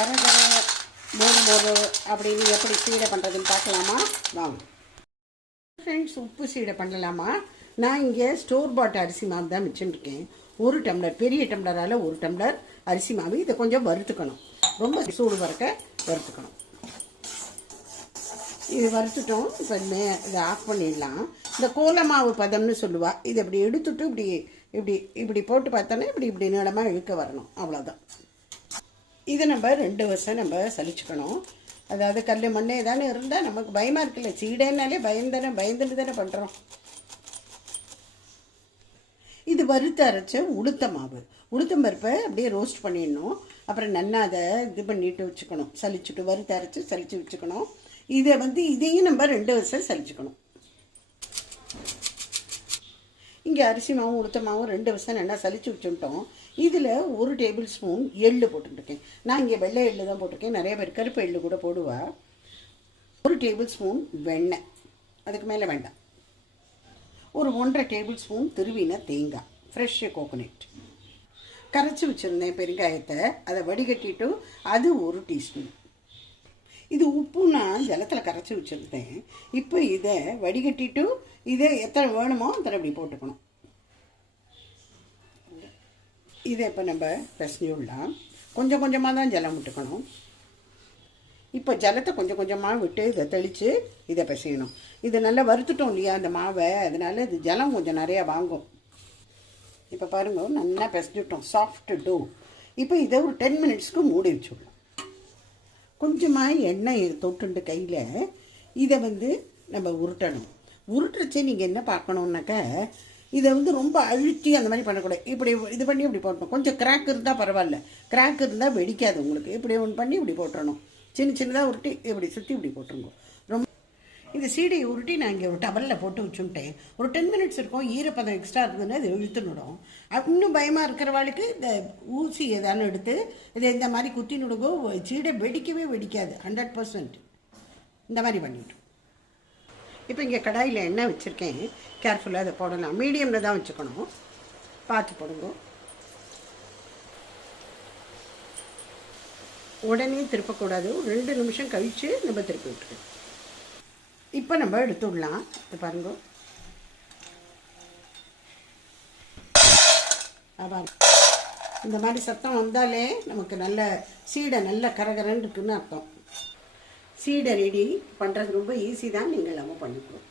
கர கர mode mode அப்படின்னு எப்படி சீடை பண்ணுறதுன்னு பார்க்கலாமா? வாங்க ஃப்ரெண்ட்ஸ். உப்பு சீடை பண்ணலாமா? நான் இங்கே ஸ்டோர் பாட் அரிசி மாவு தான் வச்சுருக்கேன். 1 டம்ளர், பெரிய டம்ளரால் 1 டம்ளர் அரிசி மாவு. இதை கொஞ்சம் வறுத்துக்கணும், ரொம்ப சூடு வறுக்க வறுத்துக்கணும். இது வறுத்துட்டோம். இப்போ இதை ஆஃப் பண்ணிடலாம். இந்த கோல மாவு பதம்னு சொல்லுவா. இதை இப்படி எடுத்துட்டு இப்படி இப்படி இப்படி போட்டு பார்த்தோன்னா இப்படி இப்படி நீளமாக இழுக்க வரணும், அவ்வளோதான். இதை நம்ம 2 வருஷம் நம்ம சலிச்சுக்கணும். அதாவது கல் மண்ணே தானே இருந்தால் நமக்கு பயமாக இருக்குல்ல. சீடைனாலே பயந்துட்டு தானே பண்ணுறோம். இது வறுத்து அரைச்ச உளுத்த மாவு. உளுத்தம் பருப்பை அப்படியே ரோஸ்ட் பண்ணிடணும். அப்புறம் நல்லா அதை இது பண்ணிட்டு வச்சுக்கணும், சலிச்சுட்டு வறுத்து அரைச்சி சலிச்சு வச்சுக்கணும். இதையும் நம்ம 2 வருஷம் சலிச்சுக்கணும். இங்கே அரிசி மாவும் உளுத்த மாவும் 2 வருஷம் நல்லா சலிச்சு வச்சுட்டோம். இதில் 1 டேபிள் ஸ்பூன் எள்ளு போட்டுருக்கேன். நான் இங்கே வெள்ளை எள்ளு தான் போட்டிருக்கேன். நிறைய பேர் கருப்பு எள்ளு கூட போடுவா. 1 டேபிள் ஸ்பூன் வெண்ணெய், அதுக்கு மேலே வேண்டாம். ஒரு 1.5 டேபிள் ஸ்பூன் திருவின தேங்காய், ஃப்ரெஷ் கோகோனட். கரைச்சி வச்சுருந்தேன் பெருங்காயத்தை, அதை வடிகட்டிட்டு அது 1 டீஸ்பூன். இது உப்பு நான் ஜலத்தில் கரைச்சி வச்சுருந்தேன். இப்போ இதை வடிகட்டிட்டு இதை எத்தனை வேணுமோ அத்தனை இப்படி போட்டுக்கணும். இதை இப்போ நம்ம பிசைஞ்சு விடலாம். கொஞ்சம் கொஞ்சமாக தான் ஜலம் விட்டுக்கணும். இப்போ ஜலத்தை கொஞ்சம் கொஞ்சமாக விட்டு இதை தெளித்து இதை பிசையணும். இதை நல்லா வறுத்துட்டோம் இல்லையா அந்த மாவை, அதனால இது ஜலம் கொஞ்சம் நிறையா வாங்கும். இப்போ பாருங்க, நல்லா பிசைஞ்சிட்டோம், சாஃப்ட் டோ. இப்போ இதை ஒரு 10 மினிட்ஸ்க்கு மூடி வச்சுடலாம். கொஞ்சமாக எண்ணெய் தொட்டுண்டு கையில் இதை நம்ம உருட்டணும். உருட்டுறச்சே நீங்கள் என்ன பார்க்கணுன்னாக்க, இதை ரொம்ப அழுத்தி அந்த மாதிரி பண்ணக்கூடாது. இப்படி இது பண்ணி இப்படி போட்டணும். கொஞ்சம் கிராக் இருந்தால் பரவாயில்ல, கிராக் இருந்தால் வெடிக்காது உங்களுக்கு. இப்படி ஒன்று பண்ணி இப்படி போட்டுறணும். சின்னதாக உருட்டி இப்படி சுற்றி இப்படி போட்டுருங்க. ரொம்ப இந்த சீடையை உருட்டி நான் இங்கே ஒரு டவலில் போட்டு வச்சுட்டேன். ஒரு 10 மினிட்ஸ் இருக்கும். ஈரப்பதம் எக்ஸ்ட்ரா இருந்ததுன்னா இது இழுத்துனுடும். இன்னும் பயமாக இருக்கிறவாளுக்கு இந்த ஊசி ஏதானு எடுத்து இதை இந்த மாதிரி குத்தி நுடுங்கோ. சீடை வெடிக்கவே வெடிக்காது, 100%. இந்த மாதிரி பண்ணிவிட்டோம். இப்போ இங்கே கடாயில் எண்ணெய் வச்சுருக்கேன். கேர்ஃபுல்லாக அதை போடலாம். மீடியமில் தான் வச்சுக்கணும், பார்த்து போடுங்க. உடனே திருப்பக்கூடாது, 2 நிமிஷம் கழித்து நம்ம திருப்பி விட்டுருக்கோம். இப்போ நம்ம எடுத்து விடலாம். இது பாருங்க, இந்த மாதிரி சத்தம் வந்தாலே நமக்கு நல்ல சீடை நல்ல கரகரன்னு இருக்குன்னு அர்த்தம். சீடை ரெடி பண்ணுறது ரொம்ப ஈஸி தான், நீங்கள் எல்லாமே பண்ணிக்கணும்.